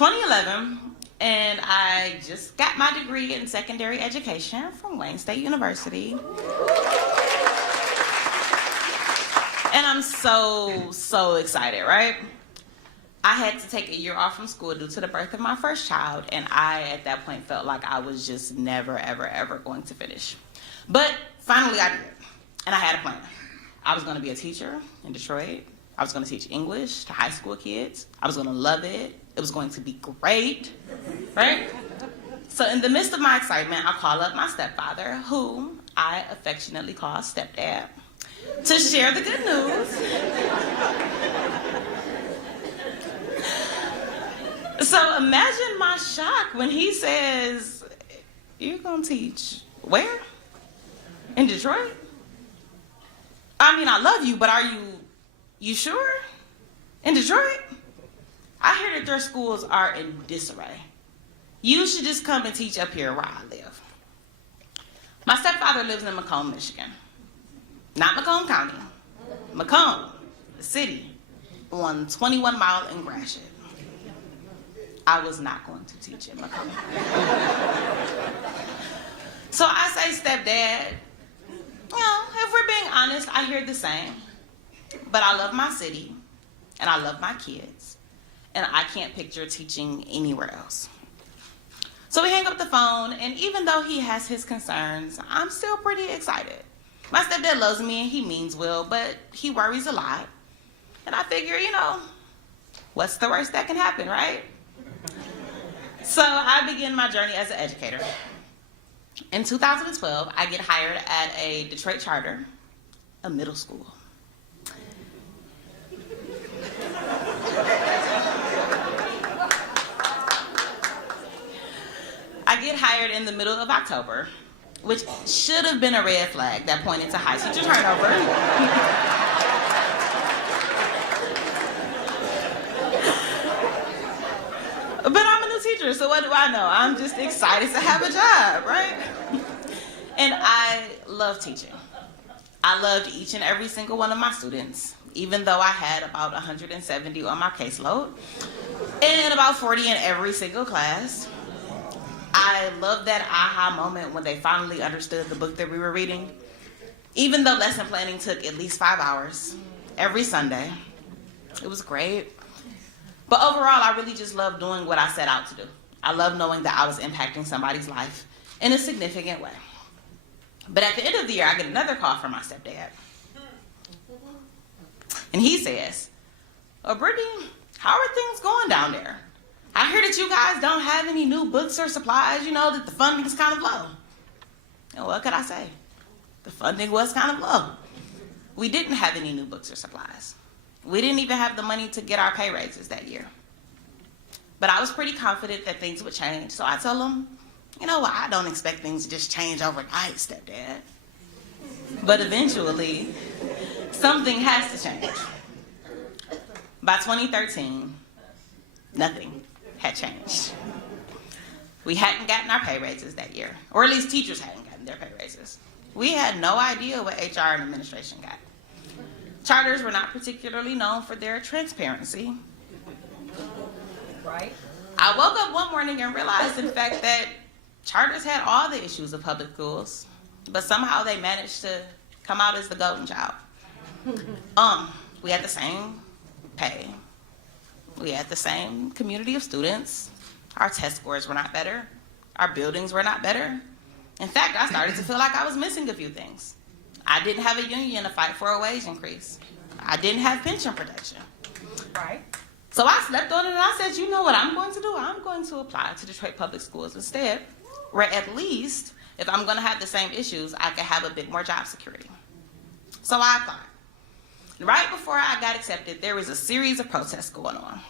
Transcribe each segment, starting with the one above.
2011, and I just got my degree in secondary education from Wayne State University. And I'm so excited, right? I had to take a year off from school due to the birth of my first child, and I, at that point, felt like I was just never, ever going to finish. But finally I did, and I had a plan. I was gonna be a teacher in Detroit. I was gonna teach English to high school kids. I was gonna love it. It was going to be great, right? So in the midst of my excitement, I call up my stepfather, who I affectionately call stepdad, to share the good news. So imagine my shock when he says, "You're gonna teach where? In Detroit? I mean, I love you, but are you sure? In Detroit? I hear that their schools are in disarray. You should just come and teach up here where I live." My stepfather lives in Macomb, Michigan. Not Macomb County. Macomb, the city, on 21 Mile in Gratiot. I was not going to teach in Macomb. So I say, "Stepdad, if we're being honest, I hear the same. But I love my city, and I love my kids, and I can't picture teaching anywhere else." So we hang up the phone, and even though he has his concerns, I'm still pretty excited. My stepdad loves me, and he means well, but he worries a lot. And I figure, what's the worst that can happen, right? So I begin my journey as an educator. In 2012, I get hired at a Detroit charter, a middle school. I get hired in the middle of October, which should have been a red flag that pointed to high teacher turnover. But I'm a new teacher, so what do I know? I'm just excited to have a job, right? And I love teaching. I loved each and every single one of my students, even though I had about 170 on my caseload and about 40 in every single class. I loved that aha moment when they finally understood the book that we were reading, even though lesson planning took at least 5 hours every Sunday. It was great. But overall, I really just loved doing what I set out to do. I loved knowing that I was impacting somebody's life in a significant way. But at the end of the year, I get another call from my stepdad. And he says, "Brittany, how are things going down there? I hear that you guys don't have any new books or supplies, that the funding is kind of low." And what could I say? The funding was kind of low. We didn't have any new books or supplies. We didn't even have the money to get our pay raises that year. But I was pretty confident that things would change. So I told him, I don't expect things to just change overnight, stepdad. But eventually, something has to change. By 2013, nothing had changed. We hadn't gotten our pay raises that year, or at least teachers hadn't gotten their pay raises. We had no idea what HR and administration got. Charters were not particularly known for their transparency. Right. I woke up one morning and realized, in fact, that charters had all the issues of public schools, but somehow they managed to come out as the golden child. We had the same pay. We had the same community of students. Our test scores were not better. Our buildings were not better. In fact, I started to feel like I was missing a few things. I didn't have a union to fight for a wage increase. I didn't have pension protection. Right. So I slept on it and I said, "You know what I'm going to do? I'm going to apply to Detroit Public Schools instead, where at least if I'm going to have the same issues, I can have a bit more job security." So I applied. Right before I got accepted, there was a series of protests going on.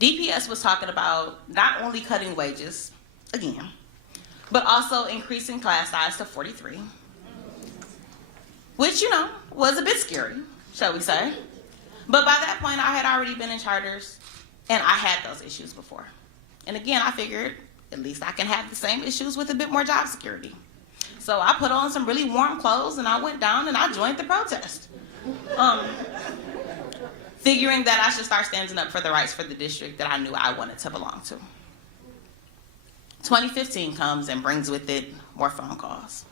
DPS was talking about not only cutting wages, again, but also increasing class size to 43, which, was a bit scary, shall we say. But by that point, I had already been in charters, and I had those issues before. And again, I figured, at least I can have the same issues with a bit more job security. So I put on some really warm clothes, and I went down and I joined the protest. figuring that I should start standing up for the rights for the district that I knew I wanted to belong to. 2015 comes and brings with it more phone calls.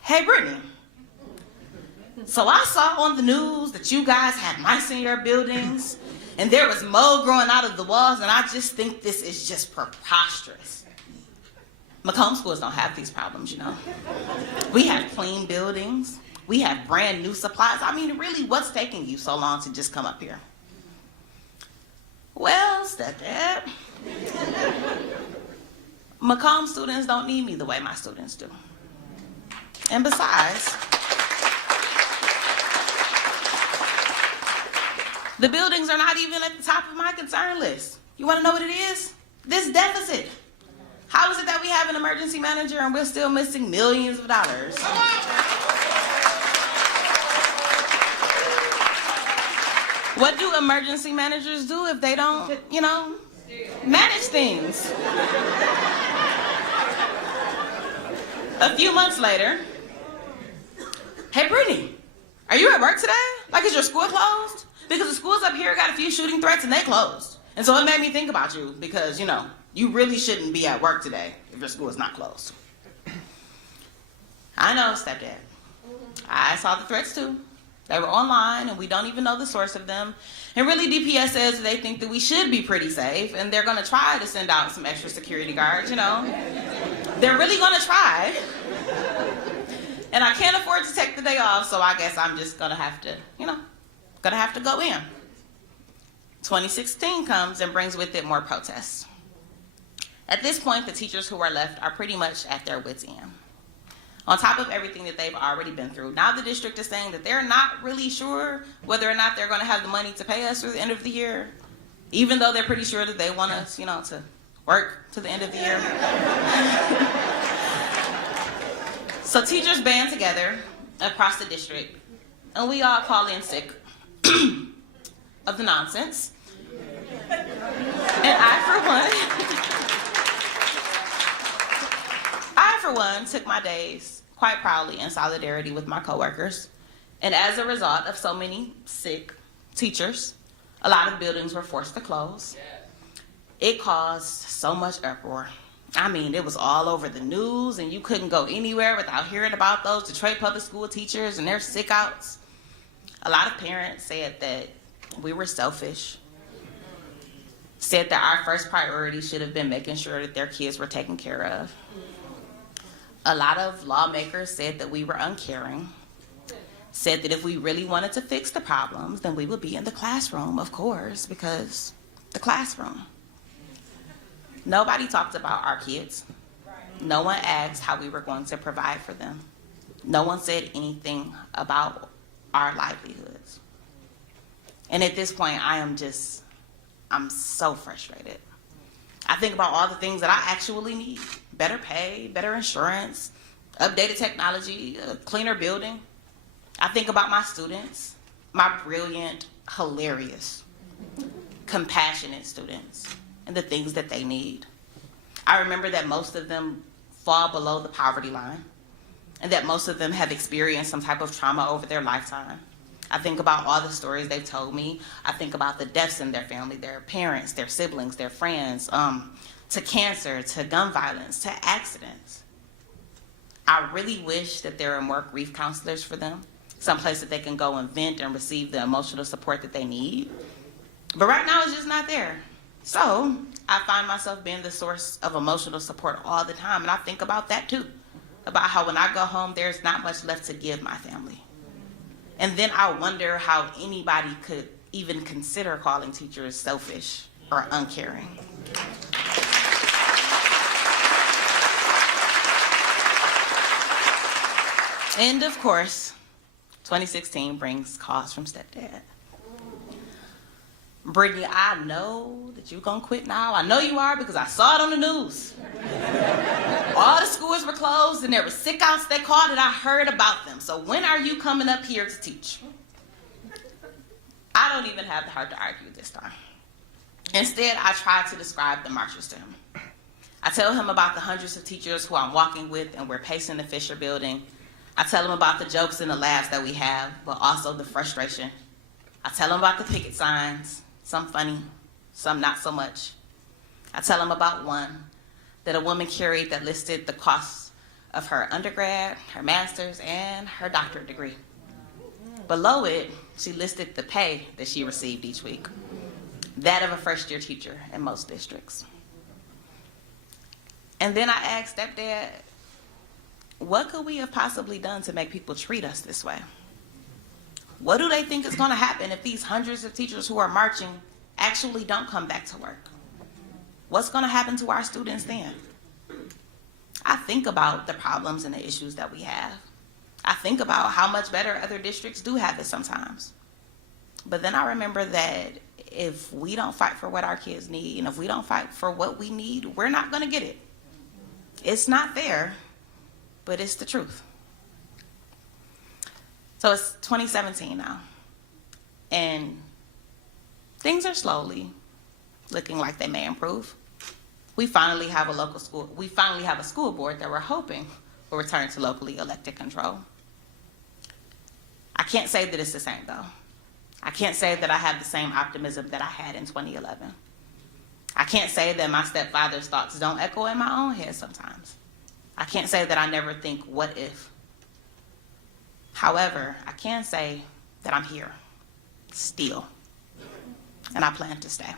Hey, Brittany. So I saw on the news that you guys had mice in your buildings and there was mold growing out of the walls, and I just think this is just preposterous. Macomb schools don't have these problems, you know. We have clean buildings. We have brand new supplies. I mean, really, what's taking you so long to just come up here? Well, stepdad, Macomb students don't need me the way my students do. And besides, the buildings are not even at the top of my concern list. You want to know what it is? This deficit. How is it that we have an emergency manager and we're still missing millions of dollars? What do emergency managers do if they don't, manage things? A few months later, hey, Brittany, are you at work today? Like, is your school closed? Because the schools up here got a few shooting threats and they closed. And so it made me think about you because, you really shouldn't be at work today if your school is not closed. I know, stepdad. I saw the threats too. They were online and we don't even know the source of them. And really DPS says they think that we should be pretty safe and they're gonna try to send out some extra security guards, They're really gonna try. And I can't afford to take the day off, so I guess I'm just gonna have to, go in. 2016 comes and brings with it more protests. At this point, the teachers who are left are pretty much at their wits' end. On top of everything that they've already been through, now the district is saying that they're not really sure whether or not they're going to have the money to pay us through the end of the year, even though they're pretty sure that they want us, to work to the end of the year. So teachers band together across the district, and we all call in sick of the nonsense. And I, for one, took my days quite proudly in solidarity with my coworkers. And as a result of so many sick teachers, a lot of buildings were forced to close. It caused so much uproar. I mean, it was all over the news, and you couldn't go anywhere without hearing about those Detroit public school teachers and their sick outs. A lot of parents said that we were selfish, said that our first priority should have been making sure that their kids were taken care of. A lot of lawmakers said that we were uncaring, said that if we really wanted to fix the problems, then we would be in the classroom, of course, because the classroom. Nobody talked about our kids. No one asked how we were going to provide for them. No one said anything about our livelihoods. And at this point, I'm so frustrated. I think about all the things that I actually need. Better pay, better insurance, updated technology, a cleaner building. I think about my students, my brilliant, hilarious, compassionate students, and the things that they need. I remember that most of them fall below the poverty line, and that most of them have experienced some type of trauma over their lifetime. I think about all the stories they've told me. I think about the deaths in their family, their parents, their siblings, their friends, to cancer, to gun violence, to accidents. I really wish that there were more grief counselors for them, someplace that they can go and vent and receive the emotional support that they need. But right now, it's just not there. So I find myself being the source of emotional support all the time. And I think about that too, about how when I go home, there's not much left to give my family. And then I wonder how anybody could even consider calling teachers selfish or uncaring. And of course, 2016 brings calls from stepdad. Brittany, I know that you're gonna quit now. I know you are because I saw it on the news. All the schools were closed and there were sick outs they called and I heard about them. So when are you coming up here to teach? I don't even have the heart to argue this time. Instead, I try to describe the marchers to him. I tell him about the hundreds of teachers who I'm walking with and we're pacing the Fisher building. I tell him about the jokes and the laughs that we have, but also the frustration I tell them about the picket signs, some funny, some not so much. I tell them about one that a woman carried that listed the costs of her undergrad, her master's, and her doctorate degree. Below it, she listed the pay that she received each week, that of a first-year teacher in most districts. And then I asked Stepdad, what could we have possibly done to make people treat us this way? What do they think is going to happen if these hundreds of teachers who are marching actually don't come back to work? What's going to happen to our students then? I think about the problems and the issues that we have. I think about how much better other districts do have it sometimes. But then I remember that if we don't fight for what our kids need, and if we don't fight for what we need, we're not going to get it. It's not fair, but it's the truth. So it's 2017 now, and things are slowly looking like they may improve. We finally have a local school. We finally have a school board that we're hoping will return to locally elected control. I can't say that it's the same, though. I can't say that I have the same optimism that I had in 2011. I can't say that my stepfather's thoughts don't echo in my own head sometimes. I can't say that I never think, what if? However, I can say that I'm here, still, and I plan to stay.